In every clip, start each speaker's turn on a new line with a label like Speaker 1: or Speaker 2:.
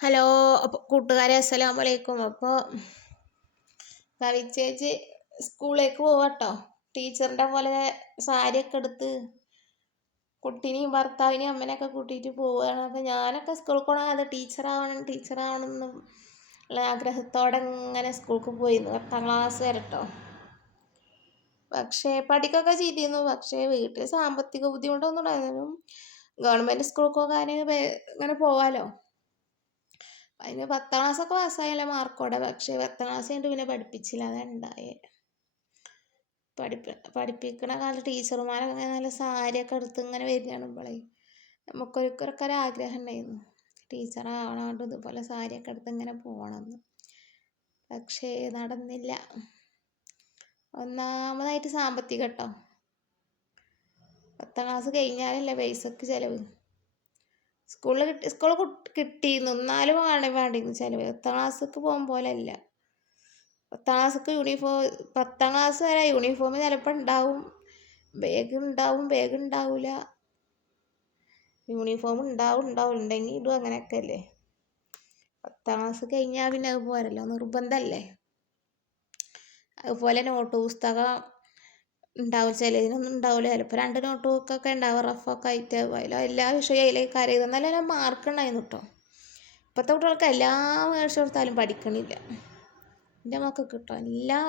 Speaker 1: Hello അപ്പോൾ കൂട്ടുകാരെ അസ്സലാം വലൈക്കും അപ്പോൾ കവിച്ചേച്ചി സ്കൂളിലേക്ക് പോവാട്ടോ ടീച്ചറിന്റെ പോലെ സാരിയൊക്കെ എടുത്ത് കുട്ടീനെയും ഭർത്താവിനെയും അമ്മനെയൊക്കെ കൂട്ടിയിട്ട് പോവുകയാണ് അപ്പോൾ ഞാനൊക്കെ സ്കൂളിൽ കൊണ്ടാകാതെ ടീച്ചറാവണം ടീച്ചറാവണം എന്ന് ഉള്ള ആഗ്രഹത്തോടെ ഇങ്ങനെ സ്കൂൾക്ക് പോയിരുന്നു. പത്താം ക്ലാസ് വരെ കേട്ടോ പക്ഷേ പഠിക്കൊക്കെ ചെയ്തിരുന്നു. പക്ഷേ വീട്ടിൽ സാമ്പത്തിക ബുദ്ധിമുട്ടൊന്നും ഉണ്ടായിരുന്നു ഗവൺമെന്റ് സ്കൂൾക്കൊക്കെ അങ്ങനെ ഇങ്ങനെ പോകാമല്ലോ അതിന് പത്താം ക്ലാസ്സൊക്കെ പാസ്സായാലേ മാർക്കോടെ പക്ഷേ പത്താം ക്ലാസ് കഴിഞ്ഞിട്ട് പിന്നെ പഠിപ്പിച്ചില്ല. അതാണ് പഠിപ്പി പഠിപ്പിക്കണ കാലത്ത് ടീച്ചർമാരൊക്കെ നല്ല സാരിയൊക്കെ എടുത്ത് ഇങ്ങനെ വരികയാണ് ഇപ്പോഴേ നമുക്കൊരുക്കൊരൊക്കെ ഒരു ആഗ്രഹം ഉണ്ടായിരുന്നു ടീച്ചറാവണോണ്ട് ഇതുപോലെ സാരിയൊക്കെ എടുത്ത് ഇങ്ങനെ പോകണമെന്ന് പക്ഷേ നടന്നില്ല. ഒന്നാമതായിട്ട് സാമ്പത്തികം കേട്ടോ പത്താം ക്ലാസ് കഴിഞ്ഞാലല്ലേ പൈസക്ക് ചിലവ്. സ്കൂളിൽ കിട്ടി സ്കൂളിൽ കിട്ടിയിരുന്നു. എന്നാലും വേണേ വേണ്ടിയിരുന്നു ചിലവ്. പത്താം ക്ലാസ്സിലേക്ക് പോലെ അല്ല പത്താം ക്ലാസ്സിലേക്ക് യൂണിഫോം പത്താം ക്ലാസ് വരെ യൂണിഫോം ചിലപ്പോൾ ഉണ്ടാവും ബാഗ് ഉണ്ടാവും ബാഗ് ഉണ്ടാവില്ല യൂണിഫോം ഉണ്ടാവും ഉണ്ടാവും ഉണ്ടെങ്കിൽ ഇടും അങ്ങനെയൊക്കെ അല്ലേ പത്താം ക്ലാസ് കഴിഞ്ഞാൽ പിന്നെ അത് പോരല്ലോ. നിർബന്ധമല്ലേ അതുപോലെ നോട്ട് പുസ്തകം ഉണ്ടാവും ചിലതിനൊന്നും ഉണ്ടാവില്ല. ചിലപ്പോൾ രണ്ട് നോട്ട് ബുക്കൊക്കെ ഉണ്ടാവും. റഫൊക്കെ ആയിട്ട്. അതിൽ എല്ലാ വിഷയവും അതിലേക്ക് കരയത് നല്ല നല്ല മാർക്ക് ഉണ്ടായിരുന്നു കേട്ടോ ഇപ്പോഴത്തെ കുട്ടികൾക്ക് എല്ലാ മേടിച്ചു കൊടുത്താലും പഠിക്കണില്ല. എന്റെ മക്കൾക്ക് കിട്ടും. എല്ലാ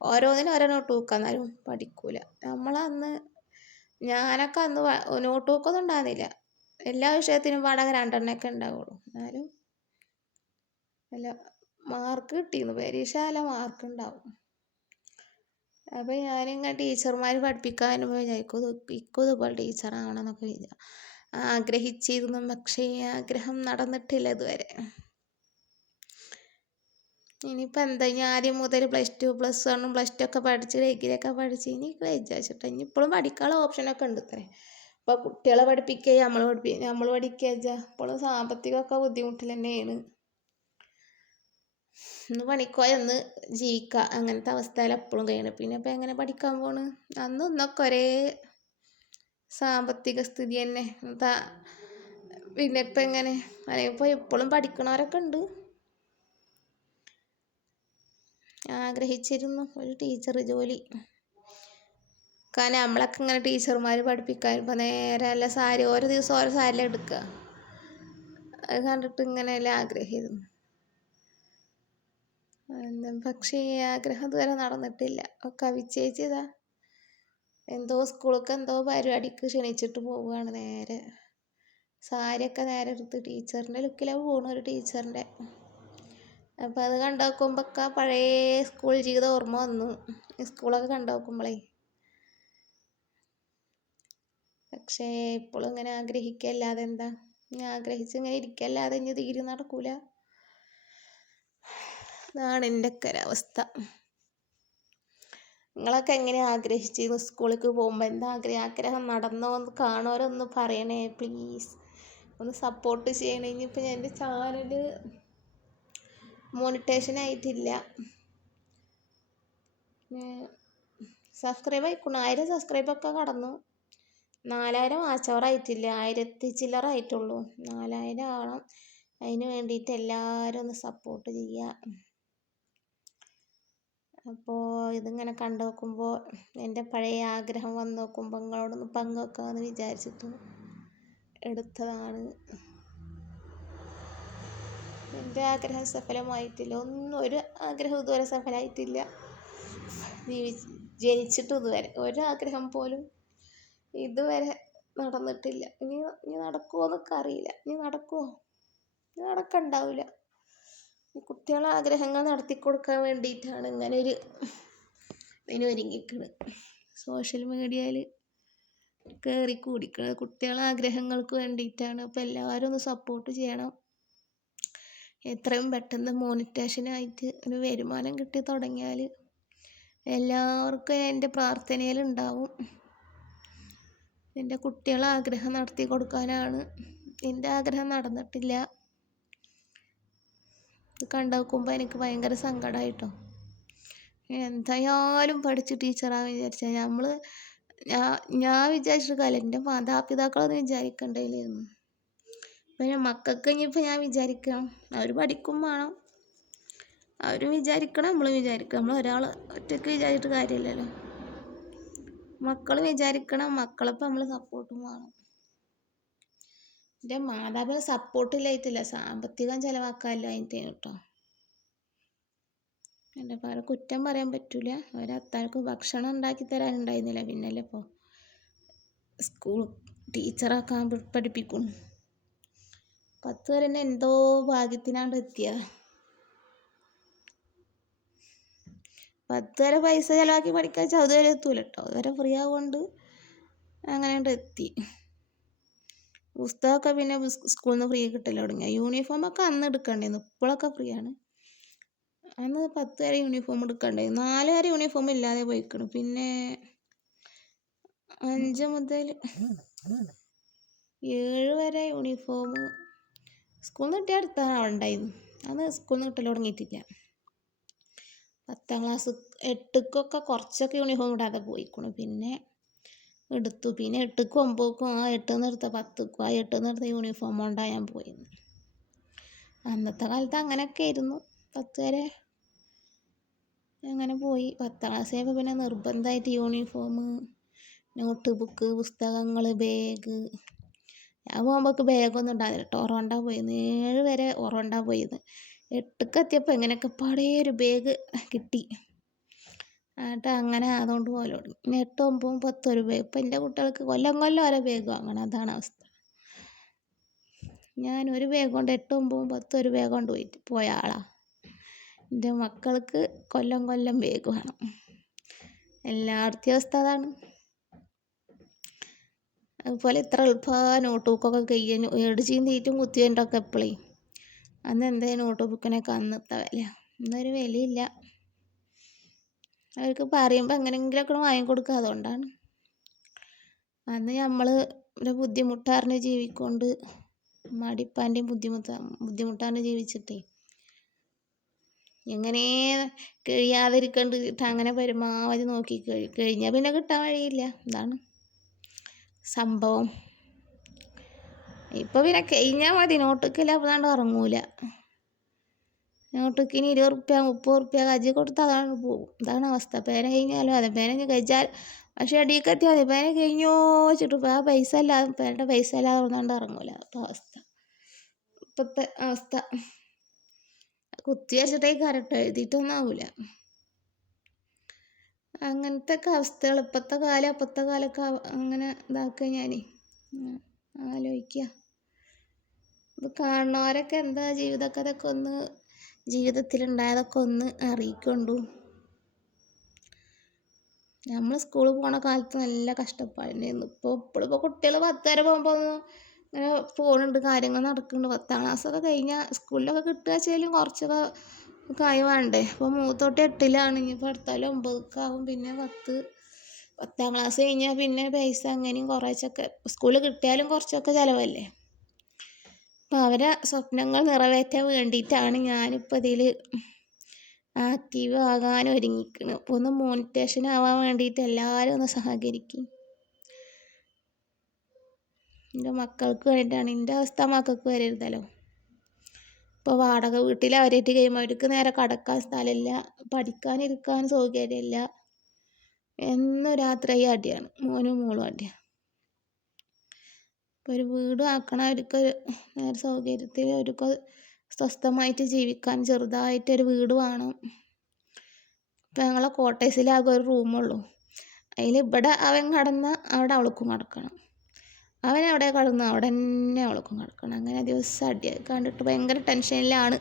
Speaker 1: ഓരോന്നിനും ഓരോ നോട്ട് ബുക്ക് എന്നാലും പഠിക്കൂല. നമ്മളന്ന് ഞാനൊക്കെ അന്ന് നോട്ട് ബുക്കൊന്നും ഉണ്ടാകുന്നില്ല എല്ലാ വിഷയത്തിനും പാടൊക്കെ രണ്ടെണ്ണൊക്കെ ഉണ്ടാവുള്ളൂ. എന്നാലും അല്ല മാർക്ക് കിട്ടിയിരുന്നു പരീക്ഷ അല്ല മാർക്ക് ഉണ്ടാവും. അപ്പോൾ ഞാനിങ്ങനെ ടീച്ചർമാർ പഠിപ്പിക്കാനും വിചാരിക്കും ഇക്കും ഇതുപോലെ ടീച്ചറാവണം എന്നൊക്കെ വിചാ ആഗ്രഹിച്ചിരുന്നു. പക്ഷേ ഈ ആഗ്രഹം നടന്നിട്ടില്ല ഇതുവരെ. ഇനിയിപ്പോൾ എന്താ ഇനി ആദ്യം മുതൽ പ്ലസ് ടു പ്ലസ് വണ്ണും പ്ലസ് ടു ഒക്കെ പഠിച്ച് ഡിഗ്രി ഒക്കെ പഠിച്ച് ഇനി വിചാരിച്ചിട്ട് ഇനി ഇപ്പോഴും പഠിക്കാനുള്ള ഓപ്ഷനൊക്കെ ഉണ്ട് ഇത്രേ. ഇപ്പോൾ കുട്ടികളെ പഠിപ്പിക്കുക നമ്മൾ പഠിപ്പി നമ്മൾ പഠിക്കുക വെച്ചാൽ ഇപ്പോഴും സാമ്പത്തികമൊക്കെ ബുദ്ധിമുട്ടിൽ തന്നെയാണ് ഒന്ന് ജീവിക്കുക അങ്ങനത്തെ അവസ്ഥയിൽ എപ്പോഴും കഴിയണം. പിന്നെ ഇപ്പം എങ്ങനെ പഠിക്കാൻ പോണ്? അന്ന് ഇന്നൊക്കെ ഒരേ സാമ്പത്തിക സ്ഥിതി തന്നെ. എന്താ പിന്നെ ഇപ്പം എങ്ങനെ? ഇപ്പോൾ എപ്പോഴും പഠിക്കണവരൊക്കെ ഉണ്ട് ആഗ്രഹിച്ചിരുന്നു ഒരു ടീച്ചർ ജോലി. കാരണം നമ്മളൊക്കെ ഇങ്ങനെ ടീച്ചർമാർ പഠിപ്പിക്കാൻ ഇപ്പം നേരെ അല്ല സാരി ഓരോ ദിവസം ഓരോ സാരി എടുക്കുക അത് കണ്ടിട്ട് ഇങ്ങനെയല്ലേ ആഗ്രഹിക്കുന്നു. എന്താ പക്ഷേ ഈ ആഗ്രഹം ഇതുവരെ നടന്നിട്ടില്ല. കവിച്ചേച്ചി ഇതാ എന്തോ സ്കൂളൊക്കെ എന്തോ പരിപാടിക്ക് ക്ഷണിച്ചിട്ട് പോവുകയാണ് നേരെ. സാരിയൊക്കെ നേരെ എടുത്ത് ടീച്ചറിന്റെ ലുക്കിലാണ് പോണ ഒരു ടീച്ചറിന്റെ. അപ്പോൾ അത് കണ്ടു നോക്കുമ്പോഴൊക്കെ പഴയ സ്കൂൾ ജീവിതം ഓർമ്മ വന്നു. സ്കൂളൊക്കെ കണ്ടു നോക്കുമ്പോഴേ പക്ഷേ ഇപ്പോഴും ഇങ്ങനെ ആഗ്രഹിക്കല്ലാതെ എന്താ? ഞാൻ ആഗ്രഹിച്ച് ഇങ്ങനെ ഇരിക്കല്ലാതെ ഇനി തീരെ നടക്കൂല. അതാണ് എന്റെ ഒക്കെ ഒരവസ്ഥ നിങ്ങളൊക്കെ എങ്ങനെ ആഗ്രഹിച്ചിരുന്നു സ്കൂളിലേക്ക് പോകുമ്പോൾ എന്താ ആഗ്രഹം? ആഗ്രഹം നടന്നോ? എന്ന് കാണോരൊന്ന് പറയണേ പ്ലീസ് ഒന്ന് സപ്പോർട്ട് ചെയ്യണേ. ഇനിയിപ്പോൾ ഞാൻ എന്റെ ചാനൽ മോണിറ്റേഷൻ ആയിട്ടില്ല. സബ്സ്ക്രൈബ് ആയിക്കണം. ആയിരം സബ്സ്ക്രൈബൊക്കെ കടന്നു. നാലായിരം ആച്ചവറായിട്ടില്ല ആയിരത്തി ചില്ലറ ആയിട്ടുള്ളൂ. നാലായിരം ആവണം. അതിന് വേണ്ടിയിട്ട് എല്ലാവരും ഒന്ന് സപ്പോർട്ട് ചെയ്യുക അപ്പോൾ ഇതിങ്ങനെ കണ്ടു നോക്കുമ്പോൾ എന്റെ പഴയ ആഗ്രഹം വന്ന് നോക്കുമ്പോൾ നിങ്ങളോടൊന്ന് പങ്കുവെക്കാമെന്ന് വിചാരിച്ചിട്ട് എടുത്തതാണ്. എന്റെ ആഗ്രഹം സഫലമായിട്ടില്ല. ഒന്നും ഒരു ആഗ്രഹം ഇതുവരെ സഫലമായിട്ടില്ല. ജനിച്ചിട്ടും ഇതുവരെ ഒരാഗ്രഹം പോലും ഇതുവരെ നടന്നിട്ടില്ല. ഇനി ഇനി നടക്കുമോ എന്നൊക്കെ അറിയില്ല. ഇനി നടക്കുമോ ഇനി നടക്കണ്ടാവില്ല. കുട്ടികളെ ആഗ്രഹങ്ങൾ നടത്തി കൊടുക്കാൻ വേണ്ടിയിട്ടാണ് ഇങ്ങനെ ഒരു ഇതിന് ഒരുങ്ങിക്കണ്. സോഷ്യൽ മീഡിയയിൽ കയറി കൂടിക്കണ്. കുട്ടികളെ ആഗ്രഹങ്ങൾക്ക് വേണ്ടിയിട്ടാണ്. അപ്പോൾ എല്ലാവരും ഒന്ന് സപ്പോർട്ട് ചെയ്യണം. എത്രയും പെട്ടെന്ന് മോണിറ്റേഷനായിട്ട് ഒരു വരുമാനം കിട്ടി തുടങ്ങിയാൽ എല്ലാവർക്കും എന്റെ പ്രാർത്ഥനയിലുണ്ടാവും എന്റെ കുട്ടികളെ ആഗ്രഹം നടത്തി കൊടുക്കാനാണ്. എന്റെ ആഗ്രഹം നടന്നിട്ടില്ല. കണ്ടു നോക്കുമ്പോൾ എനിക്ക് ഭയങ്കര സങ്കടമായിട്ടോ എന്തായാലും പഠിച്ച് ടീച്ചറാകാൻ വിചാരിച്ചാൽ നമ്മൾ ഞാൻ ഞാൻ വിചാരിച്ചിട്ട് കാലം എന്റെ മാതാപിതാക്കളൊന്നും വിചാരിക്കണ്ടായിരുന്നു പിന്നെ മക്കൾക്ക് ഇനിയിപ്പോൾ ഞാൻ വിചാരിക്കണം. അവർ പഠിക്കും വേണം. അവരും വിചാരിക്കണം നമ്മളും വിചാരിക്കണം. നമ്മൾ ഒരാൾ ഒറ്റയ്ക്ക് വിചാരിച്ചിട്ട് കാര്യമില്ലല്ലോ. മക്കൾ വിചാരിക്കണം മക്കളിപ്പോൾ നമ്മൾ സപ്പോർട്ടും വേണം. എന്റെ മാതാപിതാക്കൾ സപ്പോർട്ടില്ലായിട്ടില്ല സാമ്പത്തികം ചിലവാക്കാമല്ലോ അതിന്റെ കേട്ടോ. എന്റെ പല കുറ്റം പറയാൻ പറ്റില്ല അവരത്താൾക്ക് ഭക്ഷണം ഉണ്ടാക്കി തരാനുണ്ടായിരുന്നില്ല. പിന്നല്ലേ ഇപ്പോൾ സ്കൂൾ ടീച്ചറാക്കാൻ പഠിപ്പിക്കും. പത്ത് വരെ തന്നെ എന്തോ ഭാഗ്യത്തിനാണ്ട് എത്തിയ പത്ത് വരെ പൈസ ചിലവാക്കി പഠിക്കാൻ വെച്ചാൽ അതുവരെ എത്തൂല കേട്ടോ. അതുവരെ ഫ്രീ ആവുകൊണ്ട് അങ്ങനെ എത്തി. പുസ്തകമൊക്കെ പിന്നെ സ്കൂളിൽ നിന്ന് ഫ്രീ കിട്ടൽ തുടങ്ങി. യൂണിഫോമൊക്കെ അന്ന് എടുക്കണ്ടേ ഇപ്പോഴൊക്കെ ഫ്രീ ആണ്. അന്ന് പത്ത് വരെ യൂണിഫോം എടുക്കണ്ടായിരുന്നു നാല് വരെ യൂണിഫോം ഇല്ലാതെ പോയിക്കണം. പിന്നെ അഞ്ച് മുതൽ ഏഴ് വരെ യൂണിഫോം സ്കൂളിൽ നിന്ന് കിട്ടിയ അടുത്താണ് ഉണ്ടായിരുന്നു. അന്ന് സ്കൂളിൽ നിന്ന് കിട്ടൽ തുടങ്ങിയിട്ടില്ല. പത്താം ക്ലാസ് എട്ടുക്കൊക്കെ കുറച്ചൊക്കെ യൂണിഫോം ഇടാതെ പോയിക്കണു. പിന്നെ എടുത്തു. പിന്നെ എട്ടുക്കും ഒമ്പതുക്കും ആ എട്ട് നിർത്ത പത്തുക്കും ആ എട്ട് നിർത്ത യൂണിഫോം കൊണ്ടാണ് ഞാൻ പോയത് അന്നത്തെ കാലത്ത് അങ്ങനെയൊക്കെ ആയിരുന്നു. പത്ത് വരെ അങ്ങനെ പോയി. പത്താം ക്ലാസ് ആയപ്പോൾ പിന്നെ നിർബന്ധമായിട്ട് യൂണിഫോം നോട്ട് ബുക്ക് പുസ്തകങ്ങൾ ബാഗ് ഞാൻ പോകുമ്പോൾ ബാഗൊന്നും ഉണ്ടാകില്ല കേട്ടോ ഒറോണ്ട പോയിരുന്നു ഏഴ് വരെ ഒറോണ്ട പോയത് എട്ടക്ക് എത്തിയപ്പോൾ എങ്ങനെയൊക്കെ പാടേ ഒരു ബാഗ് കിട്ടി. എന്നിട്ട് അങ്ങനെ അതുകൊണ്ട് പോലെ തുടങ്ങി. എട്ട് ഒമ്പതും പത്തും ഒരു ബാഗ് ഇപ്പം എന്റെ കുട്ടികൾക്ക് കൊല്ലം കൊല്ലം ഓരോ ബാഗ് വാങ്ങണം. അതാണ് അവസ്ഥ. ഞാൻ ഒരു ബാഗ് കൊണ്ട് എട്ട് ഒമ്പതും പത്തും ഒരു ബാഗ് കൊണ്ട് പോയിട്ട് പോയ ആളാണ് എന്റെ മക്കൾക്ക് കൊല്ലം കൊല്ലം ബാഗ് വേണം. എല്ലായിടത്തെയും അവസ്ഥ അതാണ്. അതുപോലെ ഇത്ര എളുപ്പമാണ് നോട്ട് ബുക്കൊക്കെ കഴിയാൻ മേടിച്ചും തീറ്റും കുത്തിയതിന്റെയൊക്കെ എപ്പോഴേ അന്ന് എന്തേ നോട്ട് ബുക്കിനൊക്കെ അന്നത്തെ വില. ഇന്നൊരു വിലയില്ല. അവർക്ക് പറയുമ്പോൾ എങ്ങനെയെങ്കിലുമൊക്കെ വാങ്ങിക്കൊടുക്കുക അതുകൊണ്ടാണ്. അന്ന് നമ്മൾ ഒരു ബുദ്ധിമുട്ടറിഞ്ഞ് ജീവിക്കൊണ്ട് മടിപ്പാന്റെയും ബുദ്ധിമുട്ട ബുദ്ധിമുട്ടറിഞ്ഞ് ജീവിച്ചിട്ടേ. എങ്ങനെ കഴിയാതിരിക്കണ്ടിട്ട് അങ്ങനെ പരമാവധി നോക്കി കഴി കഴിഞ്ഞാൽ പിന്നെ കിട്ടാൻ വഴിയില്ല. എന്താണ് സംഭവം. ഇപ്പോൾ പിന്നെ കഴിഞ്ഞാൽ മതി. നോട്ടുക്കില്ല അപ്പോൾ ഇറങ്ങൂല നോട്ടുക്കിന് ഇരുപത് റുപ്യ മുപ്പത് റുപ്യ കജി കൊടുത്താൽ അതാണ് പോകും. ഇതാണ് അവസ്ഥ. പേന കഴിഞ്ഞാലും അതെ പേന കഴിച്ചാൽ പക്ഷേ അടിയൊക്കെ എത്തിയാൽ മതി. പേന കഴിഞ്ഞോ വെച്ചിട്ട് ആ പൈസ അല്ലാതെ പേനയുടെ പൈസ അല്ലാതെ ഒന്നാണ്ട് ഇറങ്ങൂല. അപ്പോൾ അവസ്ഥ. ഇപ്പോഴത്തെ അവസ്ഥ. കുത്തി വെച്ചിട്ടേ കരട്ട്. എഴുതിയിട്ടൊന്നും ആവില്ല അങ്ങനത്തെ ഒക്കെ അവസ്ഥകൾ ഇപ്പോഴത്തെ കാലം അപ്പോഴത്തെ കാലമൊക്കെ അങ്ങനെ ഇതാക്കുക ഞാൻ ആലോചിക്കുക ഇത് കാണുന്നവരൊക്കെ എന്താ ജീവിതക്കഥയൊക്കെ ഒന്ന് ജീവിതത്തിലുണ്ടായതൊക്കെ ഒന്ന് അറിയിക്കൊണ്ടു. നമ്മൾ സ്കൂളിൽ പോണ കാലത്ത് നല്ല കഷ്ടപ്പാടുണ്ടായിരുന്നു. ഇപ്പോൾ ഇപ്പോഴിപ്പോൾ കുട്ടികൾ പത്ത് വരെ പോകുമ്പോൾ ഇങ്ങനെ പോകുന്നുണ്ട് കാര്യങ്ങൾ നടക്കുന്നുണ്ട്. പത്താം ക്ലാസ്സൊക്കെ കഴിഞ്ഞാൽ സ്കൂളിലൊക്കെ കിട്ടുക വെച്ചാലും കുറച്ചൊക്കെ കായ് വേണ്ടേ ഇപ്പോൾ മൂത്തോട്ട് എട്ടിലാണ് ഇനിയിപ്പോൾ അടുത്താലും ഒമ്പതൊക്കെ പിന്നെ പത്ത്. പത്താം ക്ലാസ് കഴിഞ്ഞാൽ പിന്നെ പൈസ അങ്ങനെയും കുറച്ചൊക്കെ സ്കൂളിൽ കിട്ടിയാലും കുറച്ചൊക്കെ ചിലവല്ലേ? അപ്പോൾ അവരെ സ്വപ്നങ്ങൾ നിറവേറ്റാൻ വേണ്ടിയിട്ടാണ് ഞാനിപ്പോൾ ഇതിൽ ആക്റ്റീവ് ആകാൻ ഒരുങ്ങിക്കുന്നത് അപ്പോൾ ഒന്ന് മോണിറ്റേഷൻ ആവാൻ വേണ്ടിയിട്ട് എല്ലാവരും ഒന്ന് സഹകരിക്കും. എന്റെ മക്കൾക്ക് വേണ്ടിയിട്ടാണ് എന്റെ അവസ്ഥ മക്കൾക്ക് വരരുതല്ലോ ഇപ്പോൾ വാടക വീട്ടിൽ അവരായിട്ട് കഴിയുമ്പോൾ അവർക്ക് നേരെ കടക്കാൻ സ്ഥലമില്ല പഠിക്കാനിരിക്കാൻ സൗകര്യമില്ല. എന്നും രാത്രി അടിയാണ് മോനും മോളും അടിയാണ് ഇപ്പോൾ ഒരു വീട് ആക്കണം അവർക്ക് നേരെ സൗകര്യത്തിൽ അവർക്ക് സ്വസ്ഥമായിട്ട് ജീവിക്കാൻ ചെറുതായിട്ടൊരു വീട് വേണം. ഇപ്പം ഞങ്ങളെ കോട്ടേഴ്സിലാകെ ഒരു റൂമുള്ളൂ അതിൽ ഇവിടെ അവൻ കടന്ന് അവിടെ അവൾക്കും കിടക്കണം. അവൻ അവിടെ കടന്ന് അവിടെ തന്നെ അവൾക്കും കിടക്കണം. അങ്ങനെ ദിവസം അടി കണ്ടിട്ട് ഭയങ്കര ടെൻഷനിലാണ്